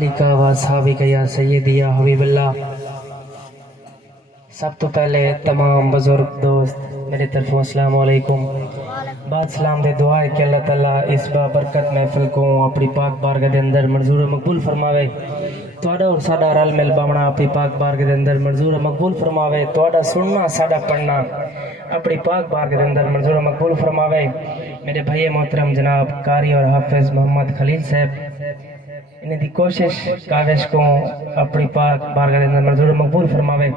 लिका व साबिका या सैयदी या हबीबल्लाह। सब तो पहले तमाम बुजुर्ग दोस्त मेरे तरफों अस्सलाम वालेकुम। बाद सलाम दे दुआ है कि अल्लाह ताला इस बाबरकत महफिल को अपनी पाक बारगाह दे अंदर मंजूर मकबूल फरमावे। तुहाडा और साडा रल मिल बावना अपनी पाक बारगाह दे अंदर मंजूर मकबूल फरमावे। तुहाडा सुनना साडा पढ़ना अपनी पाक बारगाह दे अंदर मंजूर मकबूल फरमावे। मेरे भाई मोहतरम जनाब कारी और हाफिज मोहम्मद खलील साहब इन्हें दी कोशिश काविश को अपनी पाक बारगाह दे अंदर मंजूर मकबूल फरमावे।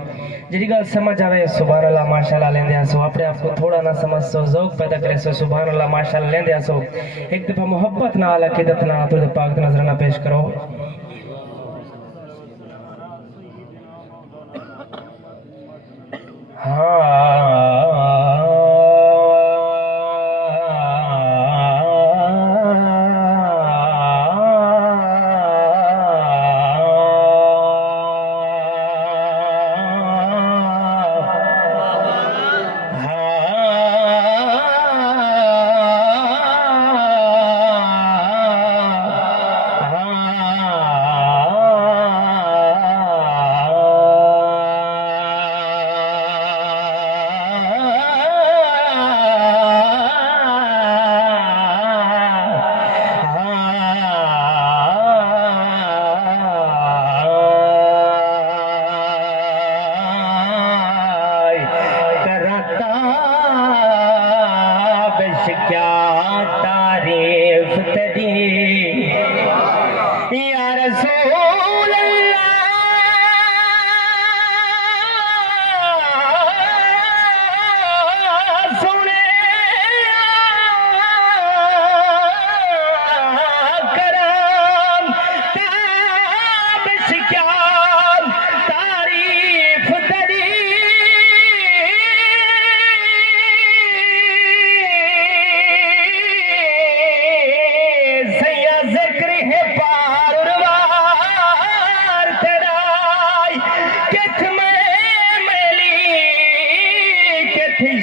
जी गल समझ आवे सुभान अल्लाह माशाअल्लाह लेंदे आसो, अपने आप को थोड़ा ना समझ सो ज़ौक पैदा करे सो सुभान अल्लाह माशाअल्लाह लेंदे आसो। एक दफा मोहब्बत नाल अकीदत नाल तुझे पाक नजराना पेश करो। क्या तारीफ तेरी या रसूल अल्लाह, सुने करम ताबिश क्या तारीफ तेरी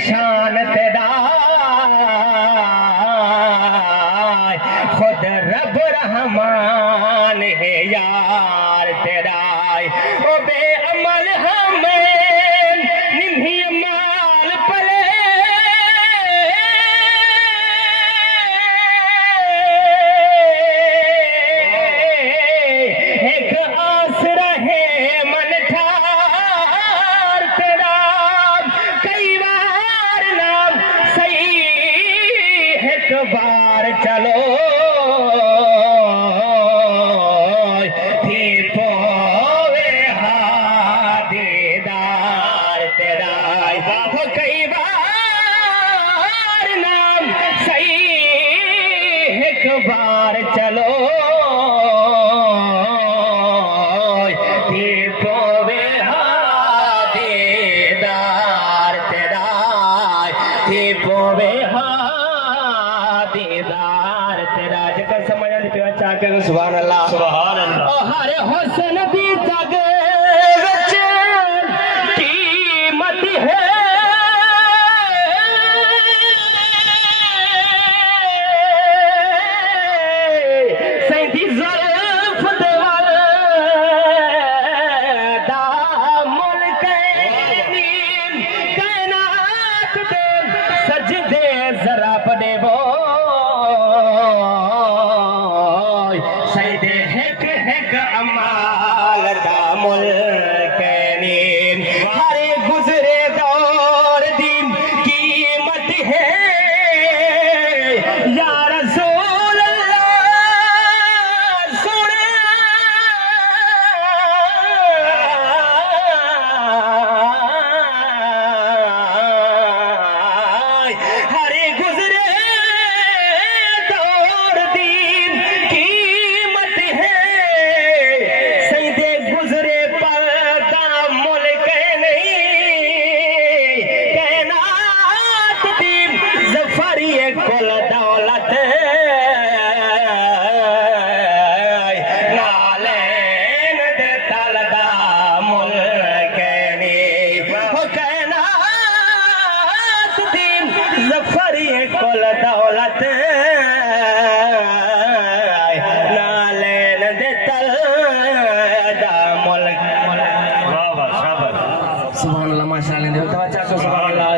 शान तेरा खुद रब रहमान है यार तेरा। ओ बेअमल हमें निम्ही माल पले एक आस रहे मन ठार तेरा। कई बार चलो थी पोवे दीदार तेरा। हो कई बार नाम सही एक बार चलो थी पोवे दीदार तेरा। थी पोवे दीदार तेरा। जगह समझ आती पे अच्छा के सुभान अल्लाह सुभान अल्लाह। ओ हरे हुस्न दी जग विच कीमत है, सैंदी ज़ुल्फ दे वल दा मुल्क नीम कायनात दे सजदे जरा बनेवो सैदे हिक हिक अमाल दा मुल्क नीम। हरे गुजरे दौर दी कीमत है या रसूल अल्लाह, सुने हरे गुजरे दौर दी कीमत है सैदे गुजरे पल सुभान अल्लाह माशाअल्लाह दे तवज्जो को सुभान अल्लाह